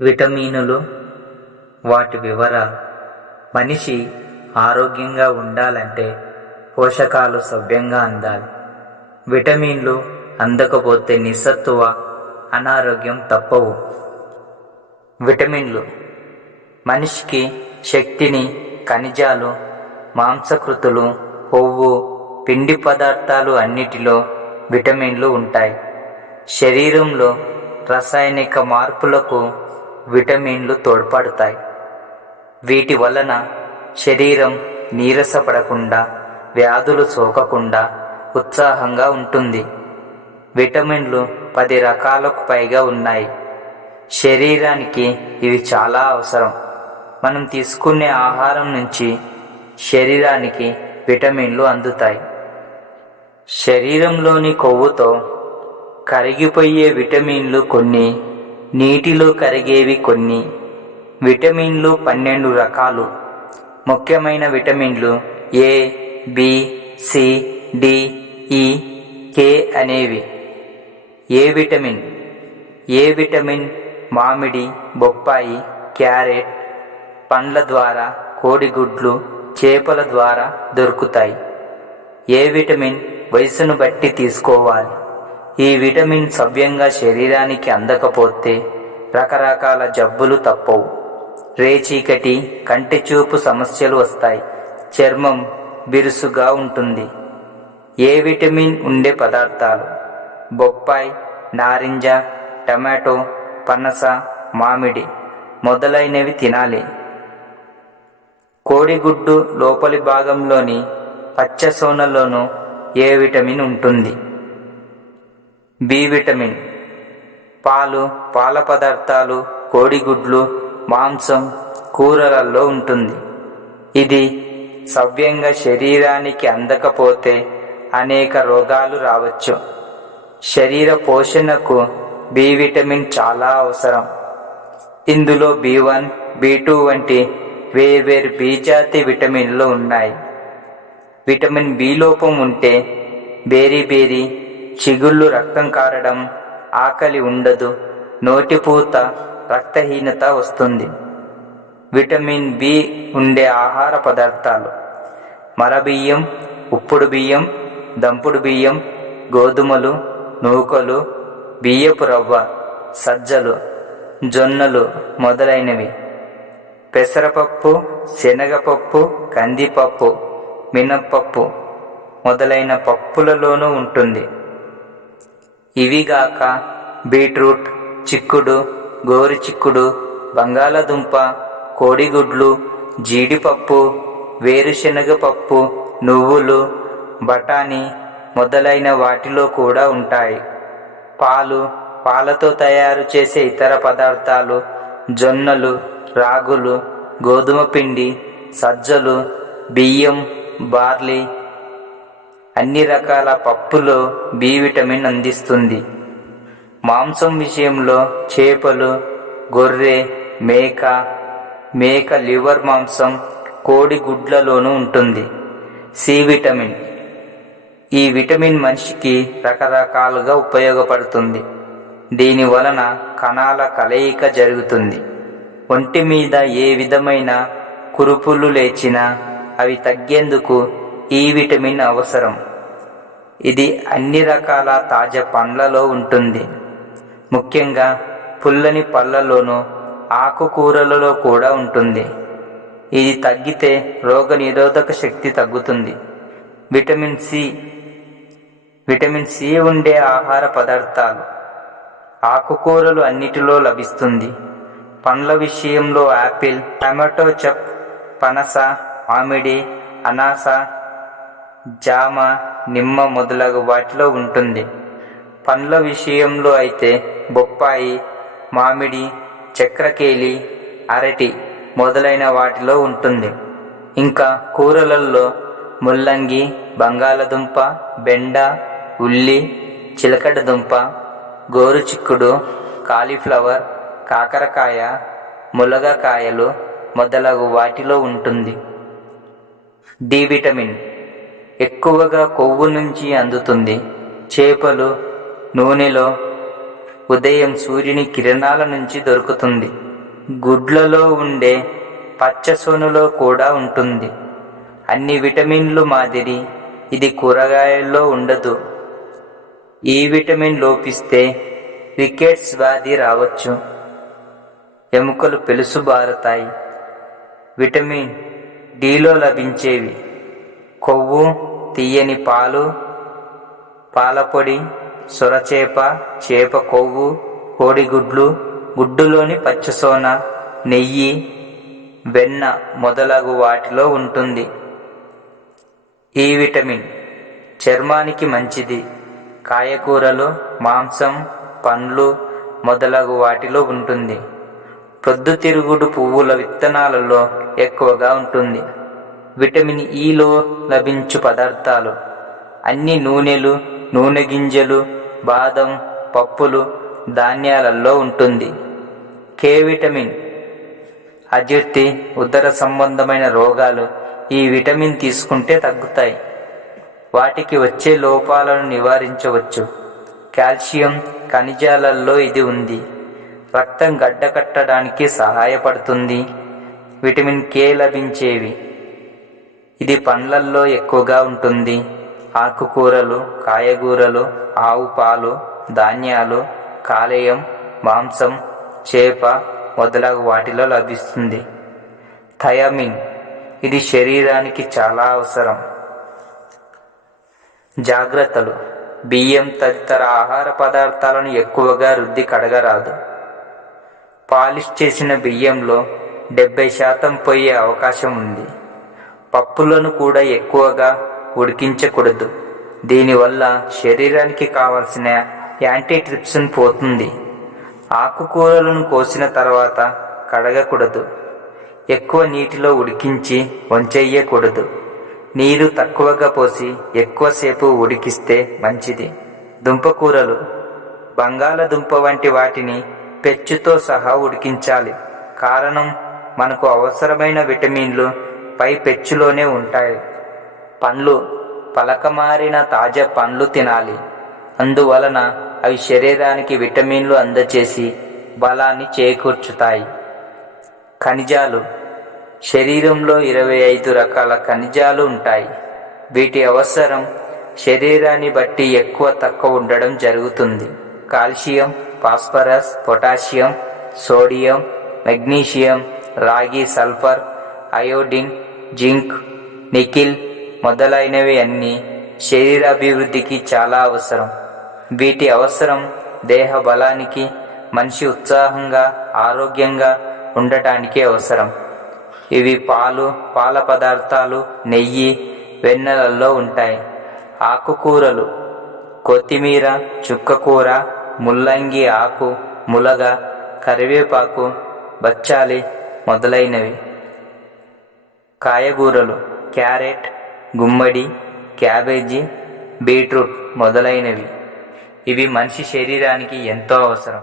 విటమినులు, వాటి వివరాలు. మనిషి ఆరోగ్యంగా ఉండాలంటే పోషకాలు సవ్యంగా అందాలి. విటమిన్లు అందకపోతే నిస్సత్తువ, అనారోగ్యం తప్పవు. విటమిన్లు మనిషికి శక్తిని, ఖనిజాలు, మాంసకృతులు, కొవ్వు, పిండి పదార్థాలు అన్నిటిలో విటమిన్లు ఉంటాయి. శరీరంలో రసాయనిక మార్పులకు విటమిన్లు తోడ్పడతాయి. వీటి వలన శరీరం నీరసపడకుండా, వ్యాధులు సోకకుండా ఉత్సాహంగా ఉంటుంది. విటమిన్లు 10 రకాలకు పైగా ఉన్నాయి. శరీరానికి ఇవి చాలా అవసరం. మనం తీసుకునే ఆహారం నుంచి శరీరానికి విటమిన్లు అందుతాయి. శరీరంలోని కొవ్వుతో కరిగిపోయే విటమిన్లు కొన్ని, నీటిలో కరిగేవి కొన్ని. విటమిన్లు 12 రకాలు. ముఖ్యమైన విటమిన్లు ఏ, బి, సి, డి, ఈ, కే అనేవి. ఏ విటమిన్ మామిడి, బొప్పాయి, క్యారెట్, పండ్ల ద్వారా, కోడిగుడ్లు, చేపల ద్వారా దొరుకుతాయి. ఏ విటమిన్ వయసును బట్టి తీసుకోవాలి. ఈ విటమిన్ సవ్యంగా శరీరానికి అందకపోతే రకరకాల జబ్బులు తప్పవు. రేచీకటి, కంటి చూపు సమస్యలు వస్తాయి. చర్మం బిరుసుగా ఉంటుంది. ఏ విటమిన్ ఉండే పదార్థాలు: బొప్పాయి, నారింజ, టమాటో, పనస, మామిడి మొదలైనవి తినాలి. కోడిగుడ్డు లోపలి భాగంలోని పచ్చ సోనలోనూ ఏ విటమిన్ ఉంటుంది. బి విటమిన్ పాలు, పాల పదార్థాలు, కోడిగుడ్లు, మాంసం, కూరలలో ఉంటుంది. ఇది సవ్యంగా శరీరానికి అందకపోతే అనేక రోగాలు రావచ్చు. శరీర పోషణకు బి విటమిన్ చాలా అవసరం. ఇందులో B1, B2 వంటి వేర్వేరు బి జాతి విటమిన్లు ఉన్నాయి. విటమిన్ బి లోపం ఉంటే బేరీ, చిగుళ్ళు రక్తం కారడం, ఆకలి ఉండదు, నోటిపూత, రక్తహీనత వస్తుంది. విటమిన్ బి ఉండే ఆహార పదార్థాలు: మరబియ్యం, ఉప్పుడు బియ్యం, దంపుడు బియ్యం, గోధుమలు, నూకలు, బియ్యపు రవ్వ, సజ్జలు, జొన్నలు మొదలైనవి. పెసరపప్పు, శనగపప్పు, కందిపప్పు, మినప్పప్పు మొదలైన పప్పులలోనూ ఉంటుంది. ఇవిగాక బీట్రూట్, చిక్కుడు, గోరుచిక్కుడు, బంగాళదుంప, కోడిగుడ్లు, జీడిపప్పు, వేరుశనగ పప్పు, నువ్వులు, బఠానీ మొదలైన వాటిలో కూడా ఉంటాయి. పాలు, పాలతో తయారు చేసే ఇతర పదార్థాలు, జొన్నలు, రాగులు, గోధుమ పిండి, సజ్జలు, బియ్యం, బార్లీ, అన్ని రకాల పప్పులో బి విటమిన్ అందిస్తుంది. మాంసం విషయంలో చేపలు, గొర్రె, మేక లివర్ మాంసం, కోడి గుడ్లలోనూ ఉంటుంది. సి విటమిన్ ఈ విటమిన్ మనిషికి రకరకాలుగా ఉపయోగపడుతుంది. దీని వలన కణాల కలయిక జరుగుతుంది. ఒంటి మీద ఏ విధమైన కురుపులు లేచినా అవి తగ్గేందుకు ఈ విటమిన్ అవసరం. ఇది అన్ని రకాల తాజా పండ్లలో ఉంటుంది. ముఖ్యంగా పుల్లని పళ్ళలోనూ, ఆకుకూరలలో కూడా ఉంటుంది. ఇది తగ్గితే రోగ నిరోధక శక్తి తగ్గుతుంది. విటమిన్ సి ఉండే ఆహార పదార్థాలు: ఆకుకూరలు అన్నిటిలో లభిస్తుంది. పండ్ల విషయంలో యాపిల్, టమాటో, పనస, మామిడి, అనాస, జామ, నిమ్మ మొదలగు వాటిలో ఉంటుంది. పండ్ల విషయంలో అయితే బొప్పాయి, మామిడి, చక్రకేళి, అరటి మొదలైన వాటిలో ఉంటుంది. ఇంకా కూరలలో ముల్లంగి, బంగాళదుంప, బెండ, ఉల్లి, చిలకడ దుంప, గోరుచిక్కుడు, కాలీఫ్లవర్, కాకరకాయ, ములగకాయలు మొదలగు వాటిలో ఉంటుంది. డి విటమిన్ ఎక్కువగా కొవ్వు నుంచి అందుతుంది. చేపలు, నూనెలో, ఉదయం సూర్యుని కిరణాల నుంచి దొరుకుతుంది. గుడ్లలో ఉండే పచ్చసొనలో కూడా ఉంటుంది. అన్ని విటమిన్లు మాదిరి ఇది కూరగాయల్లో ఉండదు. ఈ విటమిన్ లోపిస్తే రికెట్స్ వ్యాధి రావచ్చు. ఎముకలు పెలుసుబారతాయి. విటమిన్ డిలో లభించేవి కొవ్వు, తీయని పాలు, పాలపొడి, సొరచేప, చేప కొవ్వు, కోడిగుడ్లు, గుడ్డులోని పచ్చసోన, నెయ్యి, వెన్న మొదలగు వాటిలో ఉంటుంది. ఈ విటమిన్ చర్మానికి మంచిది. కాయగూరలు, మాంసం, పండ్లు మొదలగు వాటిలో ఉంటుంది. ప్రొద్దుతిరుగుడు పువ్వుల విత్తనాలలో ఎక్కువగా ఉంటుంది. విటమిన్ ఈలో లభించు పదార్థాలు అన్ని నూనెలు, నూనె గింజలు, బాదం, పప్పులు, ధాన్యాలలో ఉంటుంది. కే విటమిన్ అజీర్తి, ఉదర సంబంధమైన రోగాలు ఈ విటమిన్ తీసుకుంటే తగ్గుతాయి. వాటికి వచ్చే లోపాలను నివారించవచ్చు. కాల్షియం ఖనిజాలలో ఇది ఉంది. రక్తం గడ్డకట్టడానికి సహాయపడుతుంది. విటమిన్ కే లభించేవి ఇది పండ్లల్లో ఎక్కువగా ఉంటుంది. ఆకుకూరలు, కాయగూరలు, ఆవు పాలు, ధాన్యాలు, కాలేయం, మాంసం, చేప మొదలగు వాటిలో లభిస్తుంది. థయామిన్ ఇది శరీరానికి చాలా అవసరం. జాగ్రత్తలు: బియ్యం తదితర ఆహార పదార్థాలను ఎక్కువగా రుద్ది కడగరాదు. పాలిష్ చేసిన బియ్యంలో 70% పోయే అవకాశం ఉంది. పప్పులను కూడా ఎక్కువగా ఉడికించకూడదు. దీనివల్ల శరీరానికి కావలసిన యాంటీట్రిప్సిన్ పోతుంది. ఆకుకూరలను కోసిన తర్వాత కడగకూడదు. ఎక్కువ నీటిలో ఉడికించి వంచెయ్యకూడదు. నీరు తక్కువగా పోసి ఎక్కువసేపు ఉడికిస్తే మంచిది. దుంపకూరలు, బంగాళదుంప వంటి వాటిని పెచ్చుతో సహా ఉడికించాలి. కారణం మనకు అవసరమైన విటమిన్లు పై పెచ్చులోనే ఉంటాయి. పండ్లు, పలకమారిన తాజా పండ్లు తినాలి. అందువలన అవి శరీరానికి విటమిన్లు అందజేసి బలాన్ని చేకూర్చుతాయి. ఖనిజాలు, శరీరంలో 25 రకాల ఖనిజాలు ఉంటాయి. వీటి అవసరం శరీరాన్ని బట్టి ఎక్కువ తక్కువ ఉండడం జరుగుతుంది. Calcium, phosphorus, potassium, sodium, magnesium, రాగి, సల్ఫర్, అయోడిన్, జింక్, నికిల్ మొదలైనవి అన్నీ శరీరాభివృద్ధికి చాలా అవసరం. వీటి అవసరం దేహ బలానికి, మనిషి ఉత్సాహంగా ఆరోగ్యంగా ఉండటానికి అవసరం. ఇవి పాలు, పాల పదార్థాలు, నెయ్యి, వెన్నెలలో ఉంటాయి. ఆకుకూరలు, కొత్తిమీర, చుక్కకూర, ముల్లంగి ఆకు, ములగ, కరివేపాకు, బచ్చాలి మొదలైనవి. కాయగూరలు, క్యారెట్, గుమ్మడి, క్యాబేజీ, బీట్రూట్ మొదలైనవి. ఇవి మనిషి శరీరానికి ఎంతో అవసరం.